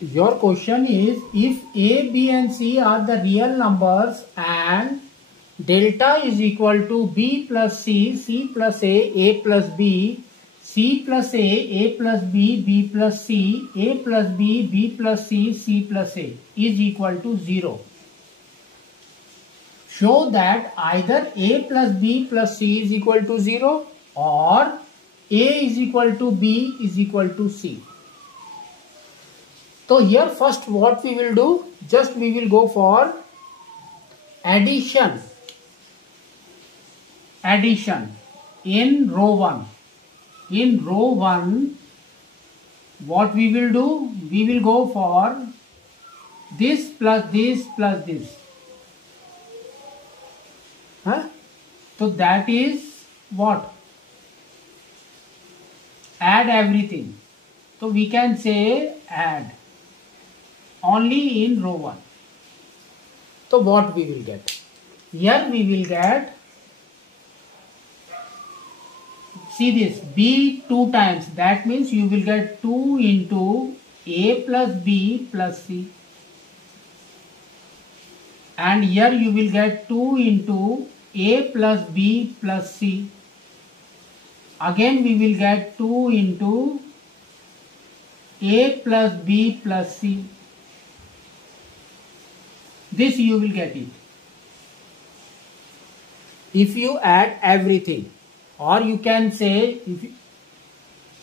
Your question is, if A, B and C are the real numbers and delta is equal to B plus C, C plus A plus B, C plus A plus B, B plus C, A plus B, B plus C, C plus A is equal to 0. Show that either A plus B plus C is equal to 0 or A is equal to B is equal to C. So here first what we will do, just we will go for addition. Addition in row 1. In row 1, what we will do, we will go for this plus this plus this. So that is what? Add everything. So we can say add only in row 1. So what we will get? Here we will get, see this, B 2 times, that means you will get 2 into A plus B plus C. And here you will get 2 into A plus B plus C. Again we will get 2 into A plus B plus C. This you will get it. If you add everything, or you can say if you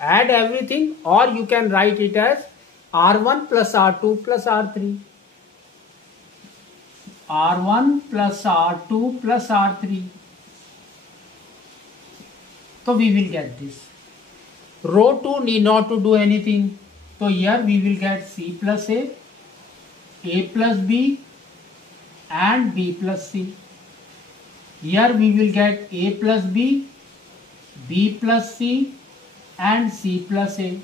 add everything, or you can write it as R1 plus R2 plus R3. R1 plus R2 plus R3. So we will get this. Row 2 need not to do anything. So here we will get C plus A plus B and B plus C. Here we will get A plus B, B plus C and C plus A.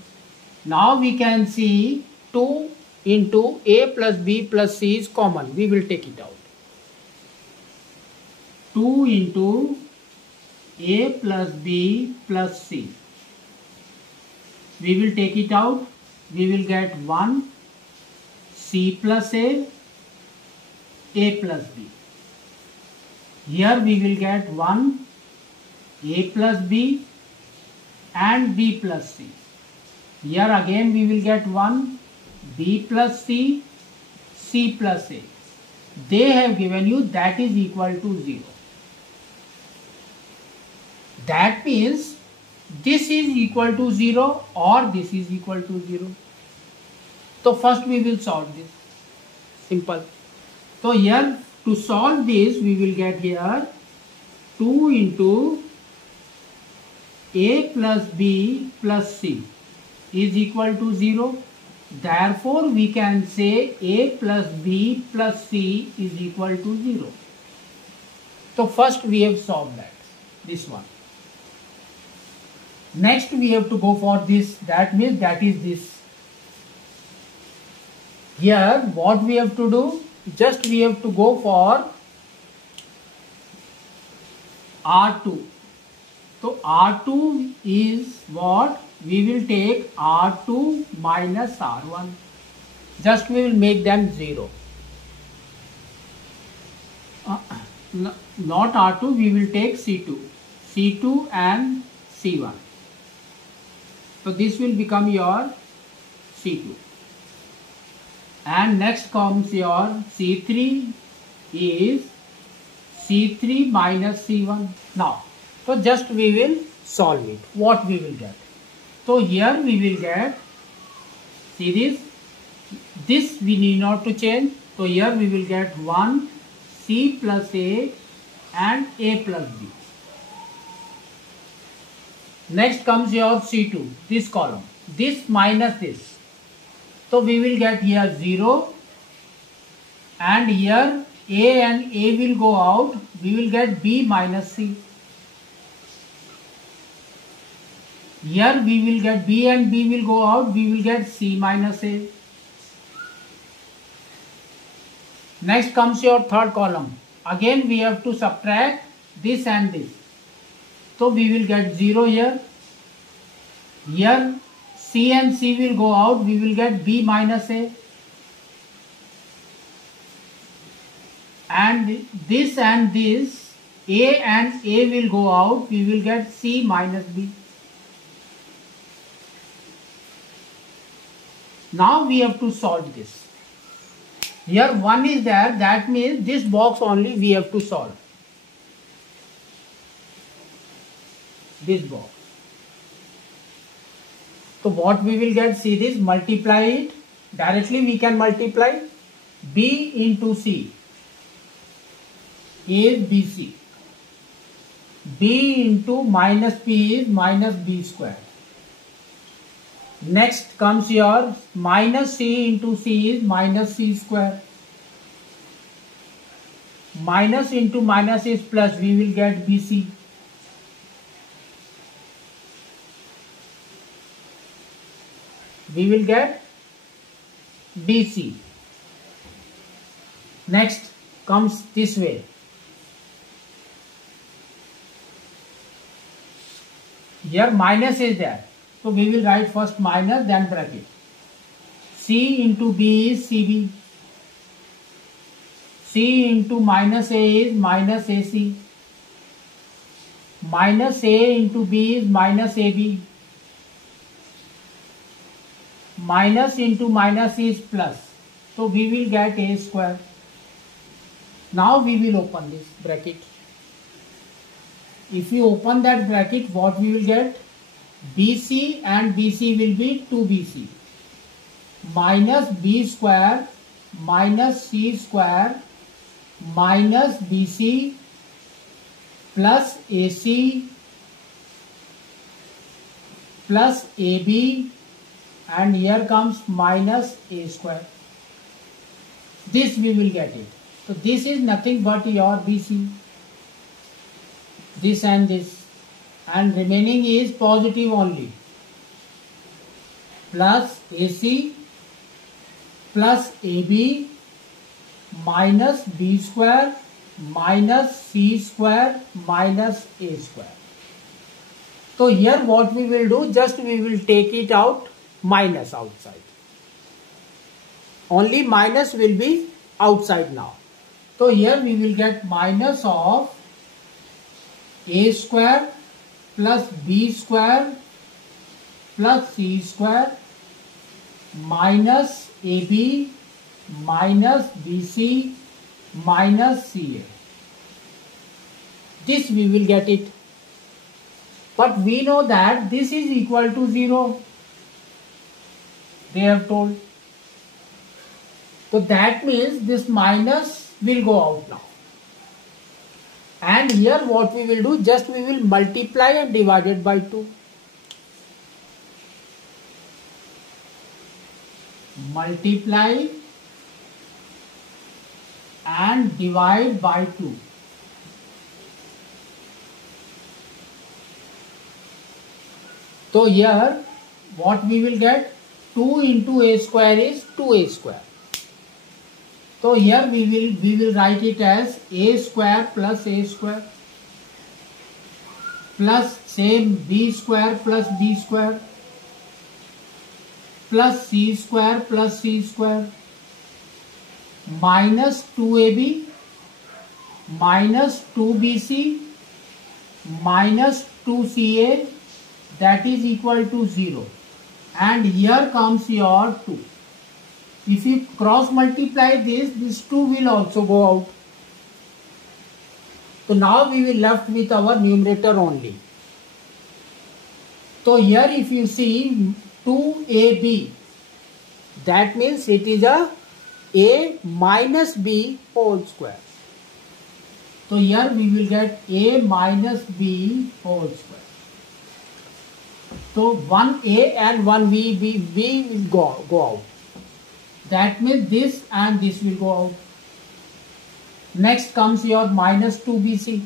Now we can see 2 into A plus B plus C is common. We will take it out. 2 into A plus B plus C. We will take it out. We will get 1 C plus A plus B. Here we will get 1 A plus B and B plus C. Here again we will get 1 B plus C, C plus A. They have given you that is equal to 0. That means this is equal to 0 or this is equal to 0. So first we will solve this. Simple. So here to solve this we will get here 2 into A plus B plus C is equal to 0. Therefore we can say A plus B plus C is equal to 0. So first we have solved that, this one. Next we have to go for this, that means that is this. Here what we have to do, just we have to go for R2. So R2 is what? We will take R2 minus R1. Just we will make them 0. Not R2, we will take C2. C2 and C1. So this will become your C2. And next comes your C3 is C3 minus C1. Now, so just we will solve it. What we will get? So here we will get, see this we need not to change. So here we will get 1 C plus A and A plus B. Next comes your C2, this column, this minus this. So we will get here 0 and here A and A will go out, we will get B minus C. Here we will get B and B will go out, we will get C minus A. Next comes your third column. Again we have to subtract this and this. So we will get 0 here. Here C C and C will go out. We will get B minus A. And this, A and A will go out. We will get C minus B. Now we have to solve this. Here 1 is there, that means this box only we have to solve. This box. So what we will get, see this, multiply it. Directly we can multiply. B into C is BC. B into minus P is minus B square. Next comes your minus C into C is minus C square. Minus into minus is plus, we will get BC. We will get BC. Next comes this way. Here minus is there. So we will write first minus, then bracket. C into B is CB. C into minus A is minus AC. Minus A into B is minus AB. Minus into minus is plus. So we will get A square. Now we will open this bracket. If you open that bracket, what we will get? BC and BC will be 2BC. Minus B square minus C square minus BC plus AC plus AB, and here comes minus A square. This we will get it. So this is nothing but your BC. This and this. And remaining is positive only. Plus AC plus AB minus B square minus C square minus A square. So here what we will do, just we will take it out, minus outside. Only minus will be outside now. So here we will get minus of A square plus B square plus C square minus AB minus BC minus CA. This we will get it. But we know that this is equal to 0. They have told. So that means this minus will go out now. And here what we will do, just we will multiply and divide it by 2. Multiply and divide by 2. So here what we will get, 2 into A square is 2A square. So here we will write it as A square plus A square plus same B square plus B square plus C square plus C square minus 2AB minus 2BC minus 2CA, that is equal to 0. And here comes your 2. If you cross multiply this 2 will also go out. So now we will left with our numerator only. So here if you see 2AB, that means it is A minus B whole square. So here we will get A minus B whole square. So 1A and 1B will go out. That means this and this will go out. Next comes your minus 2BC.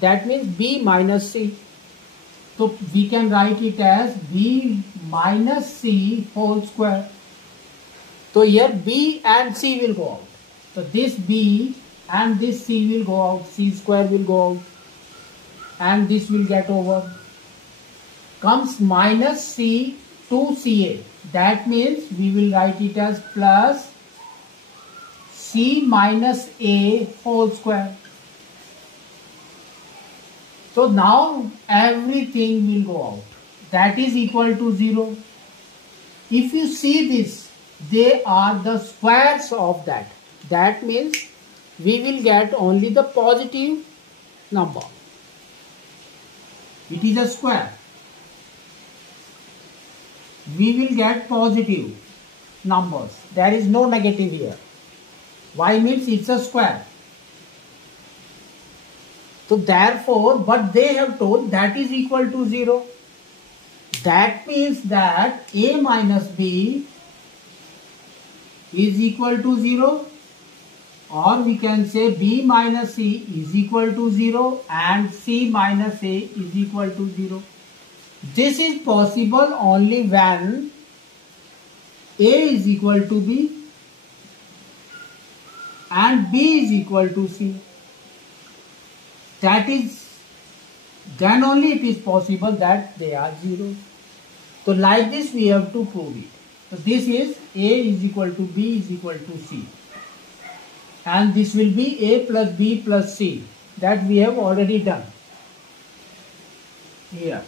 That means B minus C. So we can write it as B minus C whole square. So here B and C will go out. So this B and this C will go out. C square will go out. And this will get over. Comes minus C 2ca. That means we will write it as plus c minus a whole square. So now everything will go out. That is equal to 0. If you see this, they are the squares of that. That means we will get only the positive number. It is a square. We will get positive numbers. There is no negative here. Why means it's a square. So therefore, but they have told that is equal to 0. That means that a minus b is equal to 0, or we can say b minus c is equal to 0 and c minus a is equal to 0. This is possible only when a is equal to b and b is equal to c. That is, then only it is possible that they are 0. So like this we have to prove it. So this is a is equal to b is equal to c. And this will be a plus b plus c. That we have already done here.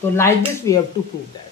So like this we have to prove that.